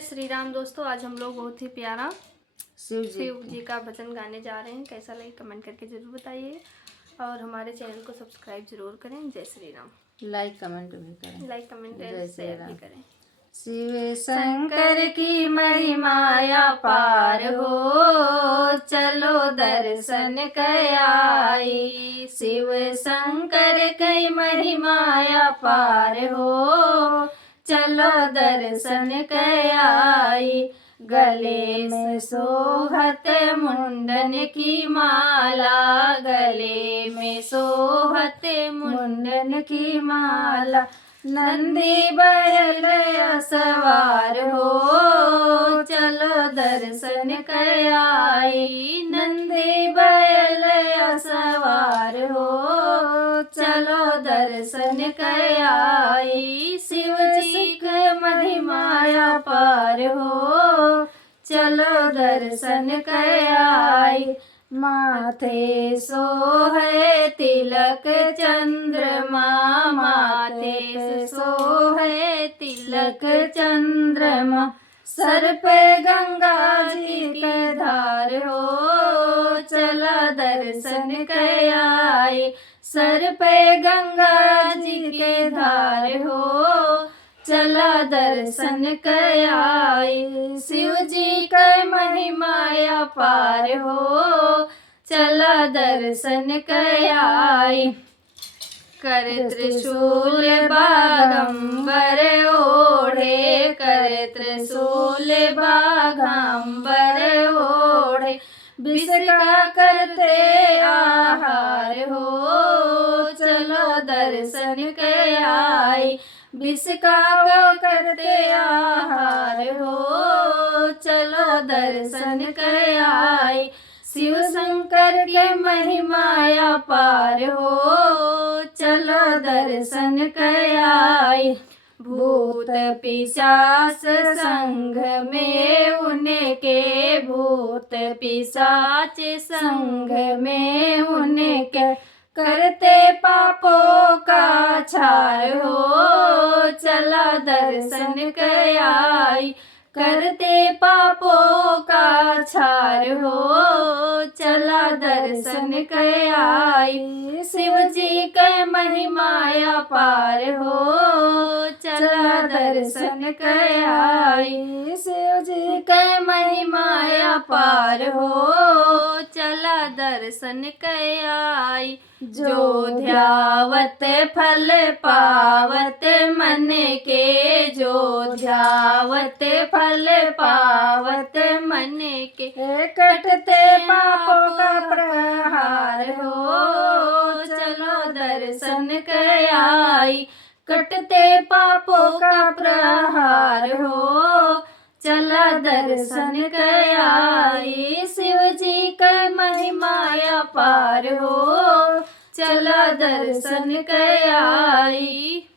श्री राम दोस्तों, आज हम लोग बहुत ही प्यारा शिव जी का भजन गाने जा रहे हैं। कैसा लगे कमेंट करके ज़रूर बताइए और हमारे चैनल को सब्सक्राइब जरूर करें। जय श्री राम। लाइक कमेंट भी करें। लाइक कमेंट जय श्री शेयर भी राम। करें। शिव शंकर की महिमाया पार हो, चलो दर्शन कयाई। शिव शंकर की महिमाया पार हो, चलो दर्शन कयाई। गले में सोहत मुंडन की माला, गले में सोहत मुंडन की माला। नंदी बैल सवार हो, चलो दर्शन कयाई। नंदी बैल सवार हो, चलो दर्शन कयाई। शिव जी की महिमाया पार हो, चलो दर्शन कयाई। माथे सोहे तिलक चंद्रमा, माथे सोहे तिलक चंद्रमा। सर पे गंगा जी के धार हो, चला दर्शन कयाई। सर पे गंगा जी के धार हो, चला दर्शन कयाई। शिव जी के महिमाया पार हो, चला दर्शन कयाई। कर त्रिशूल बागंबर ओढ़े, कर त्रिशूल बागंबर ओढ़े। विष का करते आहार हो, चलो दर्शन कयाई। विष का करते आहार हो, चलो दर्शन कयाई। शिव शंकर के महिमाया पार हो, चलो दर्शन कयाई। भूत पिशाच संग में उनके, भूत पिशाच संग में उनके। करते पापों का छार हो, चला दर्शन कयाई। करते पापों का छार हो, चला दर्शन कयाई। शिव जी के महिमाया पार हो, चला दर्शन कयाई। शिव जी के महिमाया पार हो, चला दर्शन कयाई। जो ध्यावत फल पावत मन के, जो ध्यावत फल पावत मन के। कटते पापों का प्रहार हो, चलो दर्शन कयाई। कटते पापों का प्रहार हो, चला दर्शन कयाई। शिव जी के महिमाया पार हो, चला दर्शन कयाई।